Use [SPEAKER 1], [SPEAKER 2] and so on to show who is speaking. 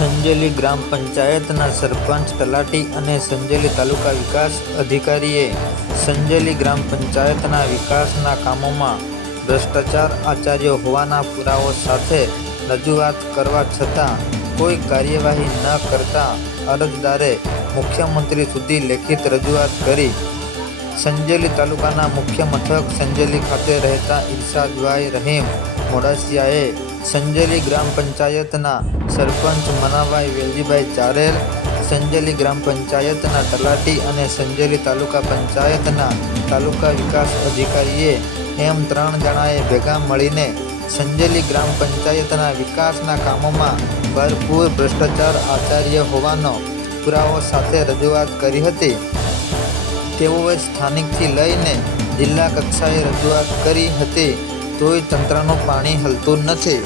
[SPEAKER 1] સંજેલી ગ્રામ પંચાયતના સરપંચ તલાટી અને સંજેલી તાલુકા વિકાસ અધિકારીએ સંજેલી ગ્રામ પંચાયતના વિકાસના કામોમાં ભ્રષ્ટાચાર આચાર્યો હોવાના પુરાવો સાથે રજૂઆત કરવા છતાં કોઈ કાર્યવાહી ન કરતા અરજદારે મુખ્યમંત્રી સુધી લેખિત રજૂઆત કરી. સંજેલી તાલુકાના મુખ્ય મથક સંજેલી ખાતે રહેતા ઇરશાદભાઈ રહીમ મોડાસિયાએ સંજેલી ગ્રામ પંચાયતના સરપંચ મનાભાઈ વેલજીભાઈ ચારેલ સંજેલી ગ્રામ પંચાયતના તલાટી અને સંજેલી તાલુકા પંચાયતના તાલુકા વિકાસ અધિકારીએ એમ ત્રણ જણાએ ભેગા મળીને સંજેલી ગ્રામ પંચાયતના વિકાસના કામોમાં ભરપૂર ભ્રષ્ટાચાર આચાર્ય હોવાનો પુરાવો સાથે રજૂઆત કરી હતી. તેઓએ સ્થાનિકથી લઈને જિલ્લા કક્ષાએ રજૂઆત કરી હતી. તોય તંત્રનું પાણી હલતું નથી.